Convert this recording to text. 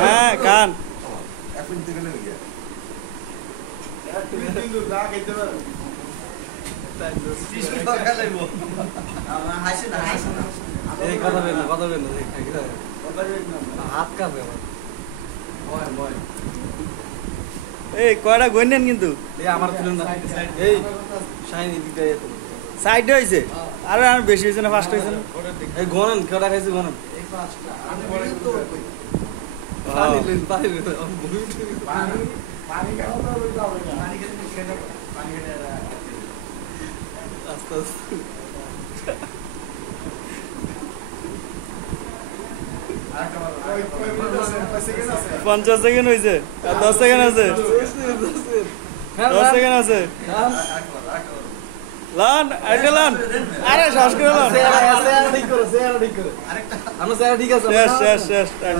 হ্যাঁ কান এই কয়টা গইনেন কিন্তু আমার এই সাইড হয়েছে আরে আর বেশি হয়েছে না ফার্স্ট হয়েছে না এই গণন কটা খাইছে গণন পঞ্চাশ সেকেন্ড হয়েছে আর 10 সেকেন্ড আছে 10 সেকেন্ড আছে লান আইটা লান আরে শ্বাস করে লান ঠিক করে ঠিক আছে শেষ শেষ শেষ টাইম